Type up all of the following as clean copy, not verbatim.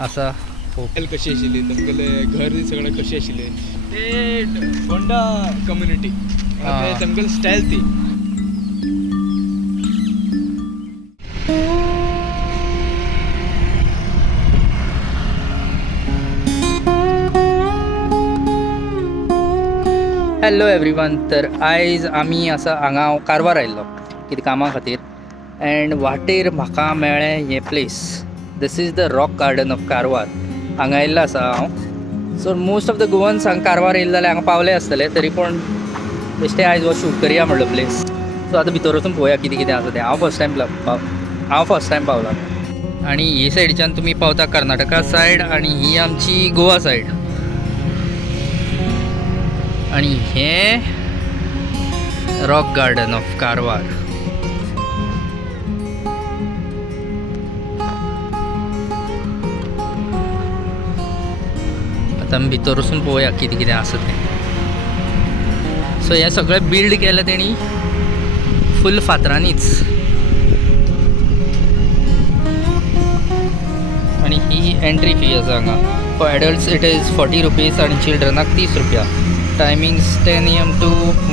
असा कशी आशिल्ली तुमगेले घर सगळें कशें आशिल्लें ते फोंडा कम्युनिटी ते तेमगेली स्टायल ती हॅलो एवरीवन. तर आयज आमी असा हांगा कारवार आयिल्लो कितें कामा खातीर एंड वाटेर म्हाका मेळ्ळें हें place. This is the rock garden of Karwar. हांगा आयिल्लो आसा हांव. So most of the Goans हांगा कारवार येयले जाल्यार हांगा पावले आसतले, तरी पूण बेश्टे आयज हो शूट करया म्हणलो प्लेस. सो आतां भितर वचून पळोवया कितें कितें आसा तें. हांव फर्स्ट टायम पावला आनी ही सायडीच्यान तुमी पावता कर्नाटका सायड आनी ही आमची गोवा सायड. आणि हे रॉक गार्डन ऑफ कारवार. आता आमी भितर वचून पळोवया कितें कितें आसा तें. सो हें सगळें बिल्ड केलें तेणी फूल फातरांनीच. आणि ही एंट्री फी आसा हांगा. For adults it is 40 rupees आणि चिल्ड्रनाक 30 रुपया. Timings 10 AM to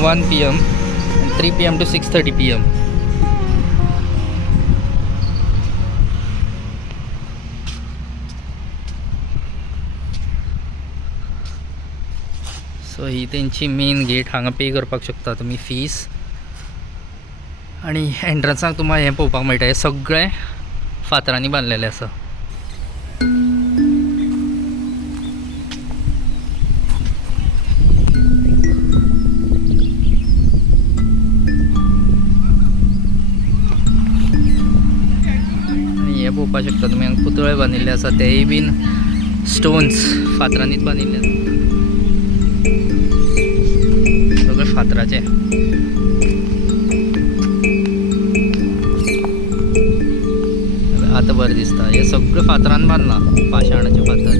1 PM and 3 PM to 6:30 PM. So ही तेंची मेन गेट. हांगा पे करपाक शकता तुमी फीस आणि एंट्रन्साक तुमकां हें पळोवपाक मेळटा. हें सगळें फातरांनी बांदलेलें आसा. पळोवपाक शकता तुमी हांगा पुतळे बांदिल्ले आसा. तेय बीन स्टोन्स फातरांनीच बांदिल्ले आसा. सगळें फातराचे. आतां बरें दिसता. हे सगळें फातरान बांदलां, पाशाणाचे फातर.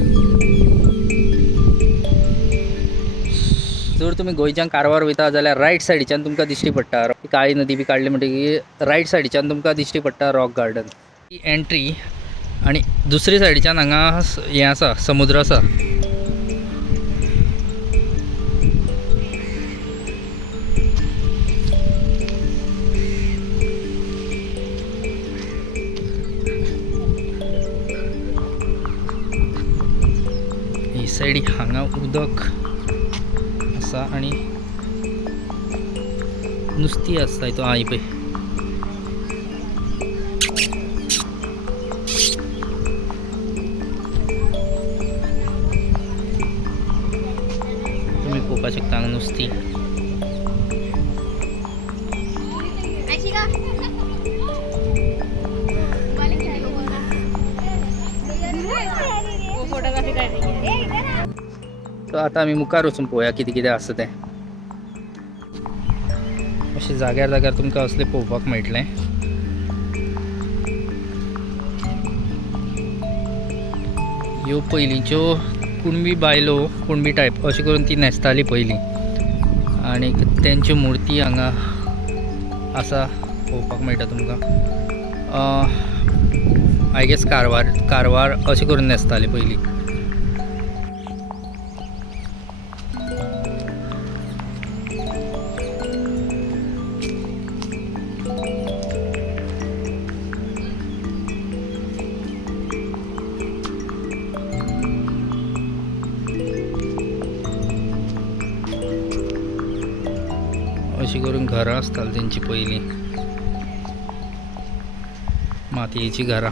जर तुमी गोंयच्यान कारवार वयता जाल्यार रायट सायडीच्यान तुमकां दिश्टी पडटा. काळी नदी बी काडली म्हणटकीर रायट सायडीच्यान तुमकां दिश्टी पडटा रॉक गार्डन. ही एंट्री. आणि दुसरे सायडीच्यान हांगा हें आसा, समुद्र आसा. ही सायडी हांगा उदक आसा आणि नुस्तीं आसता हितून. ही पळय पळोवपाक शकता हांगा नुस्तीं. सो आतां आमी मुखार वचून पळोवया कितें कितें आसा तें. अशें जाग्यार जाग्यार तुमकां असलें पळोवपाक मेळटलें. ह्यो पयलींच्यो कुणबी बायलो, कुणबी टायप अशें करून ती न्हेसताली पयलीं. आनी तेंच्यो मुर्ती हांगा आसा पळोवपाक मेळटा तुमकां. आय गेस कारवार अशें करून न्हेसताली पयलीं. अशी करून घरां आसतालीं तेंची पयलीं, मातयेची घरां.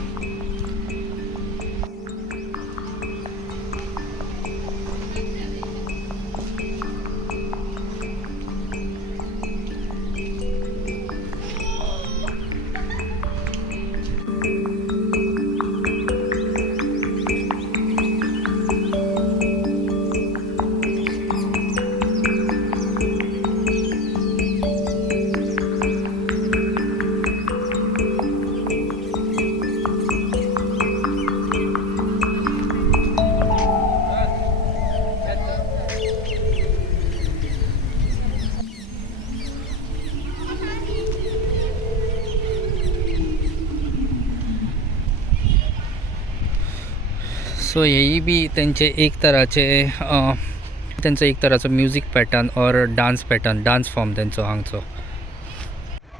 सो हेही बी तेंचे एक तराचे तेंचो एक तराचो music pattern or dance pattern, dance form तेंचो हांगचो.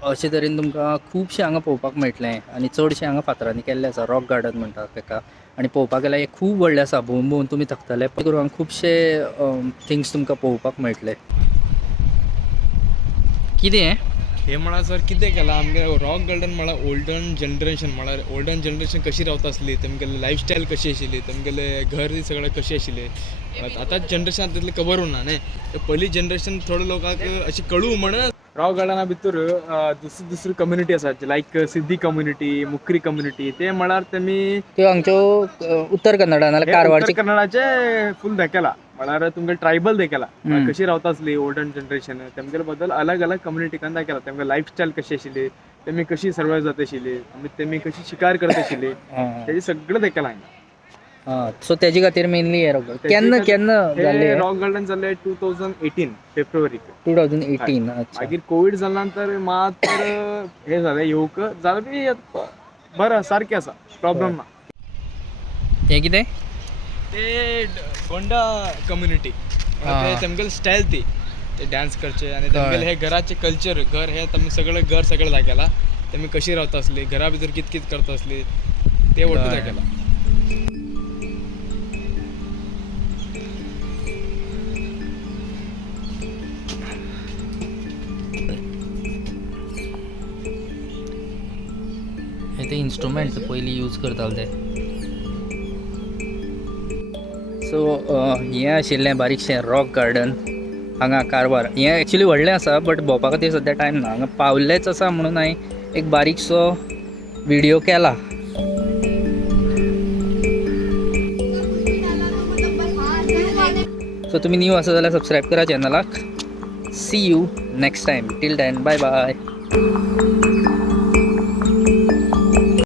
अशे तरेन तुमकां खुबशें हांगा पळोवपाक मेळटलें आनी चडशें हांगा फातरांनी केल्लें आसा. रॉक गार्डन म्हणटात तेका. आनी पळोवपाक गेल्यार हें खूब व्हडलें आसा. भोंवून भोंवून तुमी थकतले. करून हांगा खुबशे थिंग्स तुमकां पळोवपाक मेळटले. कितें हें? हे म्हळ्यार सर कितें केलां आमगे रॉक गार्डन म्हळ्यार ओल्डन जनरेशन म्हळ्यार ओल्डन जनरेशन कशी रावता आसली, तेमगेली लायफस्टायल कशी आशिल्ली, तेमगेले घर सगळे कशे आशिल्ले. आतांच जनरेशन तितले खबर उरना न्ही. पयलीं जनरेशन थोडे लोकांक अशी कळू म्हणून रॉक गार्डना भितर दुसरी दुसरी कम्युनिटी आसा लायक सिद्धी कम्युनिटी, मुक्री कम्युनिटी. ते म्हळ्यार तेमी त्यो हांगच्यो उत्तर कन्नडा नाल्यार कारवारचे कन्नडाचे फूल दाखयला. म्हळ्यार तुमगे ट्रायबल दाखयला कशी रावता आसली ओल्डन जनरेशन. तेमगे बद्दल अलग अलग कम्युनिटीकान दाखयला. तेमगे लायफस्टायल कशी आशिल्ली, तेमी कशी सर्वायव जाता आशिल्ली, तेमी कशी शिकार करता आशिल्ली, तेजी सगळें दाखयलां हांगा. सो तेजे खातीर मेनली हे रॉक केन्ना जाल्लें रॉक गार्डन जाल्लें 2018 फेब्रुवारीक 2018. अच्छा. मागीर कोविड जाल्या नंतर मात हे जालें येवंक जाल्यार बी बरें सारकें आसा, प्रॉब्लेम ना. हें कितें? ते गोंडा कम्युनिटी तेमगेले स्टायल ती ते डान्स करचे आनी तेमगेले हे घराचे कल्चर घर हे तेमी सगळें सगळें दाखयलां. तेमी कशी रावता आसली, घरा भितर कितें कितें करता आसली ते वट्ट दाखयलां. हे ते इन्स्ट्रुमेंट्स पयलीं यूज करताले ते. सो हें आशिल्लें बारीकशें रॉक गार्डन हांगा कारवार. हें एक्चुली व्हडलें आसा बट भोंवपा खातीर सद्या टायम ना. हांगा पावल्लेच आसा म्हणून हांवें एक बारीकसो व्हिडिओ केला. सो तुमी न्यू आसा जाल्यार सबस्क्रायब करा चॅनलाक. See you next time. Till then bye bye.